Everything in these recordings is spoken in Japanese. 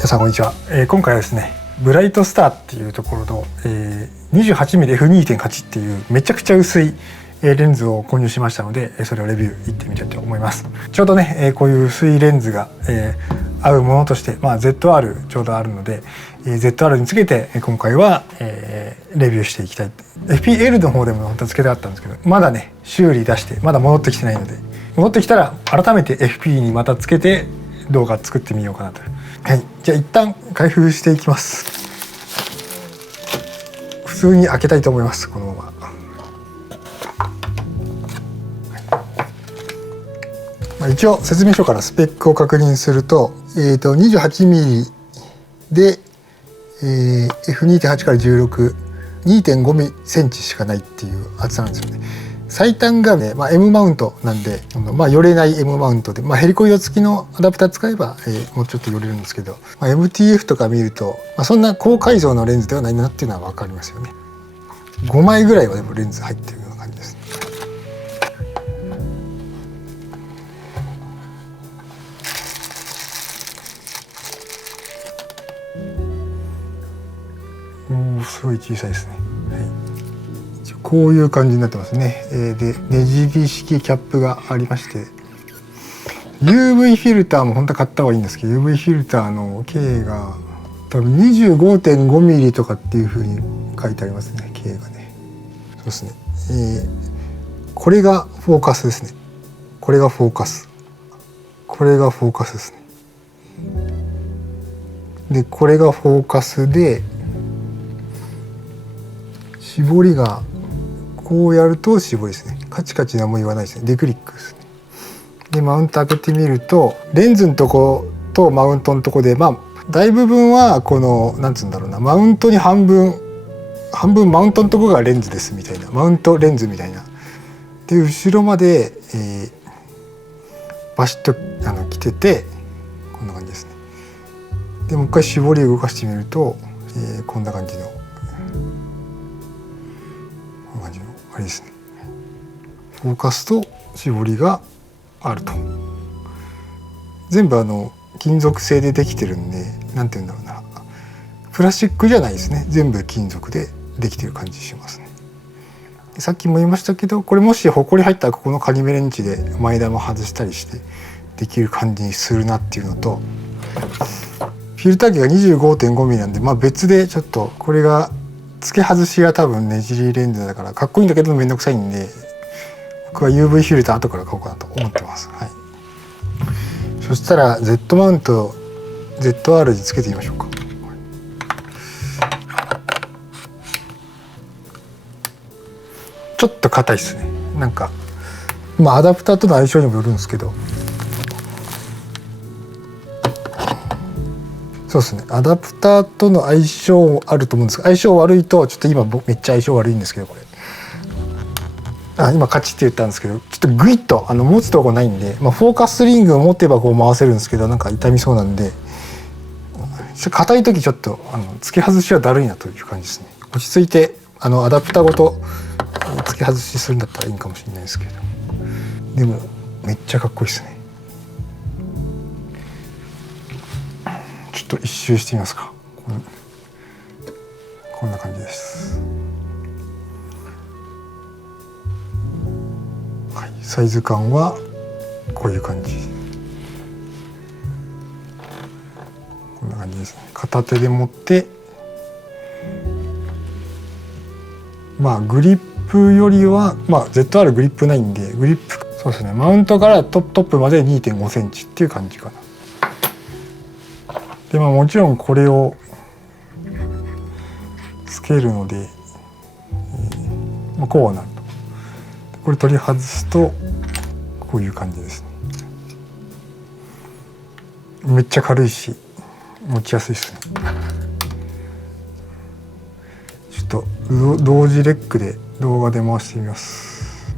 皆さんこんにちは。今回はですね、ブライトスターっていうところの、28mmF2.8 っていうめちゃくちゃ薄いレンズを購入しましたので、それをレビューいってみたいと思います。ちょうどね、こういう薄いレンズが、合うものとして、ZR ちょうどあるので、ZR につけて今回は、レビューしていきたい。FPL の方でも本当はつけたかったんですけど、まだね修理出してまだ戻ってきてないので、戻ってきたら改めて FP にまたつけて動画作ってみようかなと。はい、じゃあ一旦開封していきます。普通に開けたいと思います。このまま。一応説明書からスペックを確認すると、28mm で、F2.8 から16 2.5 センチしかないっていう厚さなんですよね。最短がね、M マウントなんで、寄れない M マウントで、ヘリコイド付きのアダプター使えば、もうちょっと寄れるんですけど、MTF とか見ると、そんな高解像のレンズではないなっていうのは分かりますよね。5枚ぐらいはでもレンズ入ってるような感じです。すごい小さいですね。こういう感じになってますね。で、ねじり式キャップがありまして、UV フィルターも本当は買った方がいいんですけど、UV フィルターの径が多分 25.5mm とかっていう風に書いてありますね。径がね。そうですね。これがフォーカスですね。これがフォーカス。これがフォーカスですね。で、これがフォーカスで、絞りがこうやると絞りですね。カチカチ何も言わないですね。デクリックですね。でマウント開けてみると、レンズのとことマウントのとこで大部分はこのなんつうんだろうな、マウントに半分マウントのとこがレンズですみたいな、マウントレンズみたいな。で後ろまで、バシッと来てて、こんな感じですね。でもう一回絞りを動かしてみると、こんな感じの。あれですね。フォーカスと絞りがあると。全部金属製でできてるんで、なんていうんだろうな、プラスチックじゃないですね。全部金属でできてる感じしますね。さっきも言いましたけど、これもしホコリ入ったらここのカニメレンチで前玉外したりしてできる感じにするなっていうのと、フィルター機が 25.5mm なんで、別でちょっとこれが付け外しが多分ねじりレンズだからかっこいいんだけどめんどくさいんで、僕は UV フィルター後から買おうかなと思ってます。はい、そしたら Z マウント ZR につけてみましょうか。ちょっと硬いですね。なんかアダプターとの相性にもよるんですけど、そうですね。アダプターとの相性あると思うんですが、相性悪いとちょっと今僕めっちゃ相性悪いんですけど、これ今カチって言ったんですけど、ちょっとグイッと持つとこないんで、フォーカスリングを持てばこう回せるんですけど、なんか痛みそうなんで、硬い時ちょっと付け外しはだるいなという感じですね。落ち着いてアダプターごと付け外しするんだったらいいかもしれないですけど、でもめっちゃかっこいいですね。ちょっと一周してみますか。こんな感じです。はい、サイズ感はこういう感じ。こんな感じですね。片手で持って、グリップよりはZR グリップないんで、グリップそうですね。マウントからトップまで 2.5 センチっていう感じかな。でもちろんこれをつけるので、こうはなると。これ取り外すとこういう感じですね。めっちゃ軽いし持ちやすいですね。ちょっと同時レックで動画で回してみます。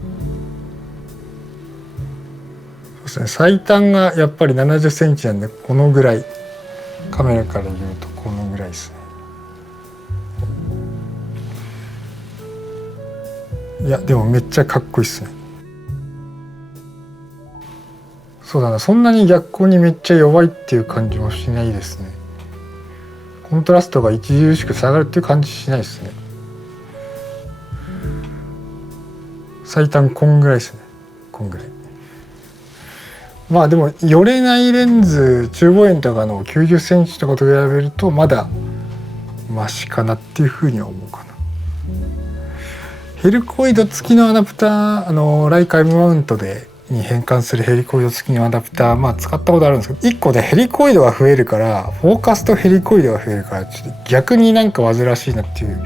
そうですね。最短がやっぱり70センチなんで、このぐらい。カメラから言うとこのぐらいですね。いやでもめっちゃかっこいいっすね。そうだな、そんなに逆光にめっちゃ弱いっていう感じもしないですね。コントラストが著しく下がるっていう感じしないですね。最短こんぐらいですね。こんぐらい。まあでも寄れないレンズ中望遠とかの90センチとかと比べるとまだマシかなっていうふうには思うかな。ヘリコイド付きのアダプター、ライカ M マウントに変換するヘリコイド付きのアダプター、まあ使ったことあるんですけど、1個でヘリコイドが増えるから、フォーカスとヘリコイドが増えるからちょっと逆になんか煩わしいなっていう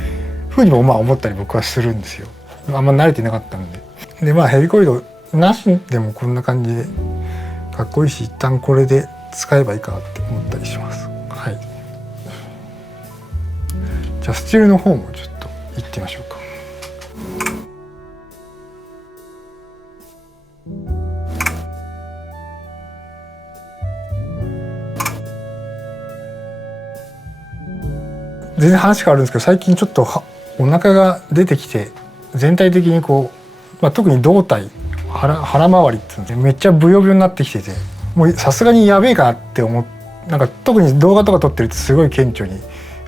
ふうにもまあ思ったり僕はするんですよ。あんま慣れてなかったので。でまあヘリコイドなしでもこんな感じでかっこいいし、一旦これで使えばいいかなって思ったりします。はい。じゃあスチールの方もちょっと行ってみましょうか。全然話変わるんですけど、最近ちょっとお腹が出てきて、全体的にこう、まあ、特に胴体腹周りっていうのでめっちゃブヨブヨになってきてて、もうさすがにやべえかなってなんか特に動画とか撮ってるとすごい顕著に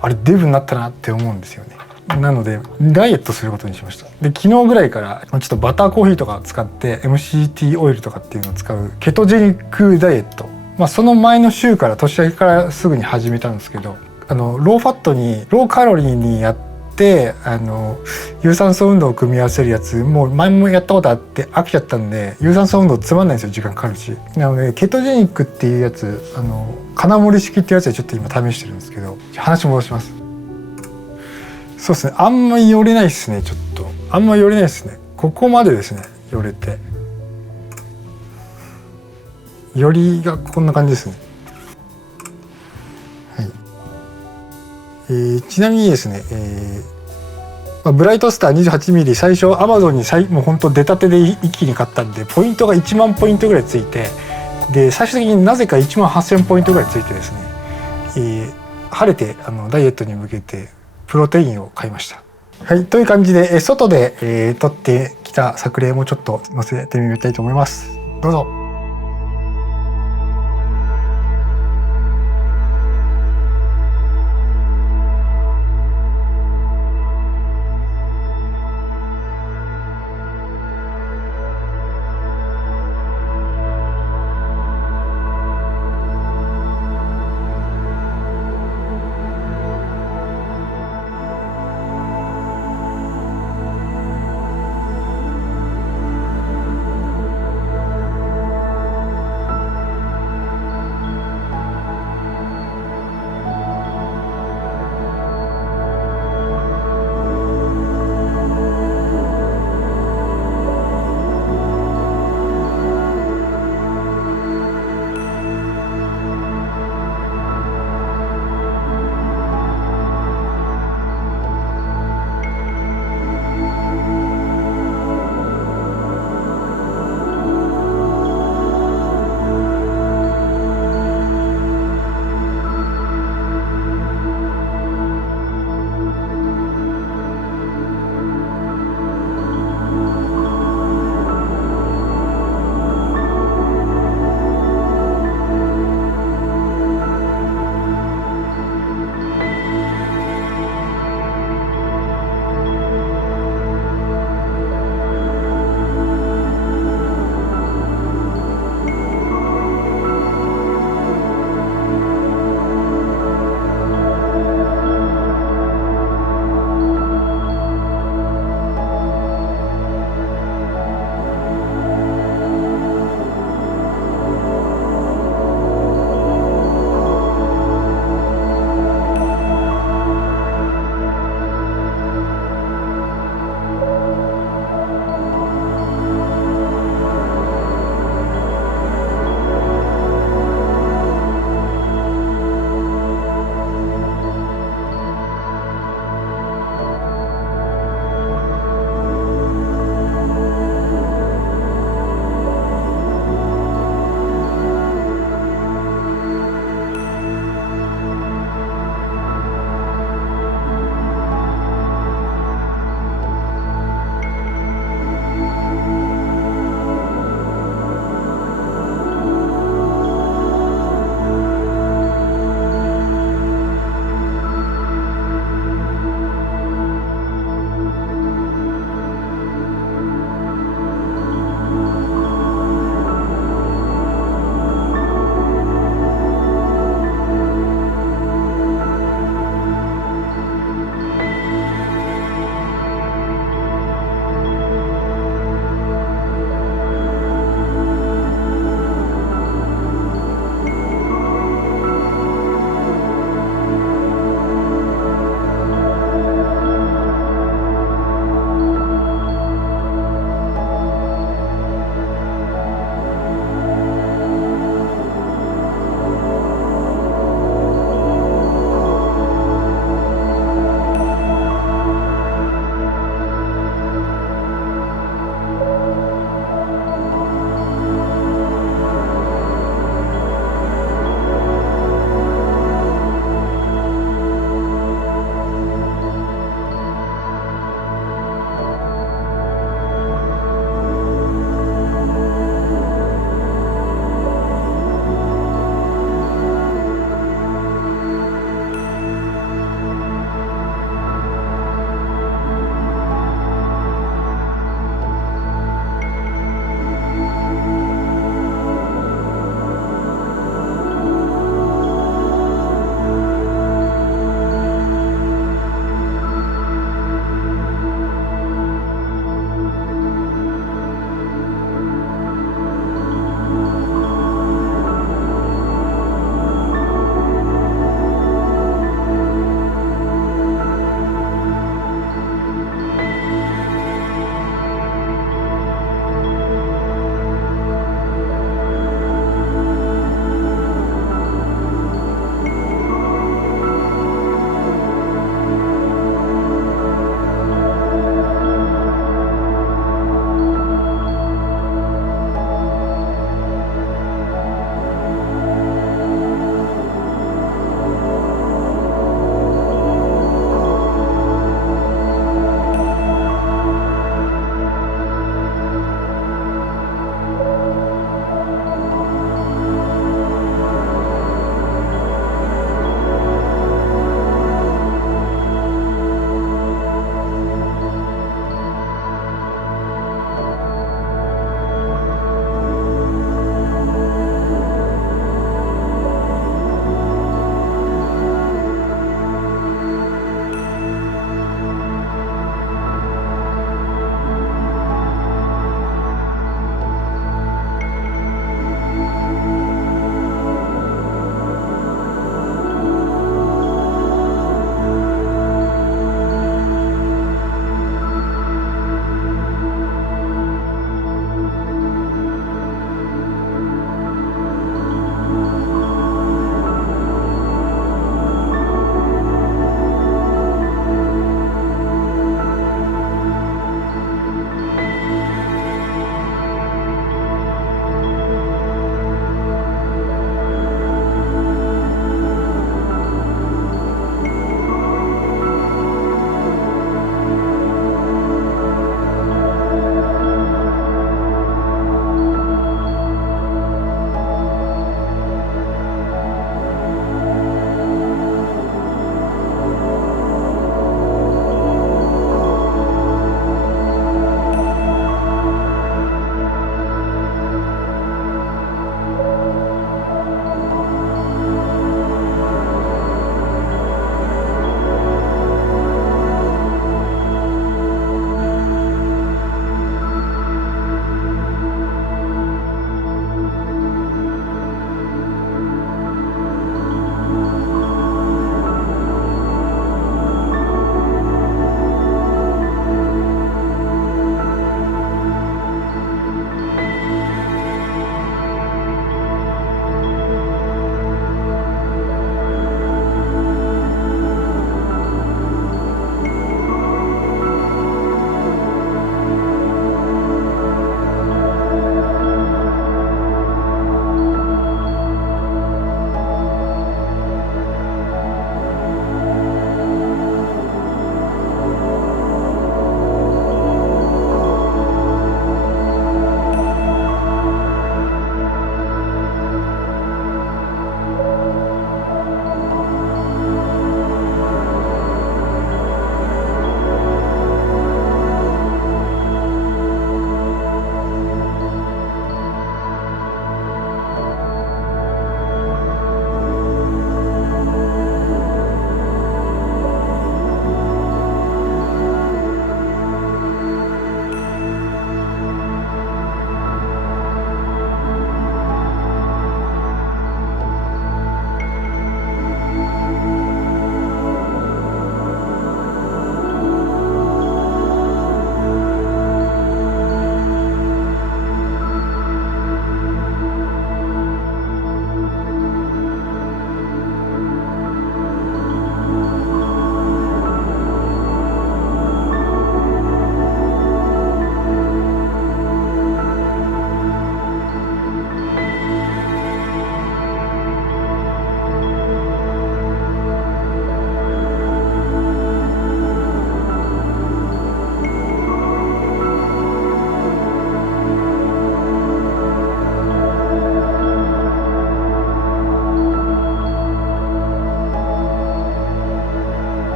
あれデブになったなって思うんですよね。なのでダイエットすることにしました。で昨日ぐらいからちょっとバターコーヒーとか使って MCT オイルとかっていうのを使うケトジェニックダイエット、まあ、その前の週から年明けからすぐに始めたんですけど、ローファットにローカロリーにやって有酸素運動を組み合わせるやつ、もう前もやったことあって飽きちゃったんで、有酸素運動つまんないんですよ、時間かかるし。なのでケトジェニックっていうやつ、金森式っていうやつでちょっと今試してるんですけど、話戻します。そうですね、あんまり寄れないですね。ちょっとあんまり寄れないですね。ここまでですね、寄れて、寄りがこんな感じですね。ちなみにですね、ブライトスター 28mm 最初 Amazon にもう本当出たてで一気に買ったんで、ポイントが1万ポイントぐらいついて、で最終的になぜか1万8000ポイントぐらいついてですね、晴れてダイエットに向けてプロテインを買いました。はい、という感じで外で、撮ってきた作例もちょっと載せてみたいと思います。どうぞ。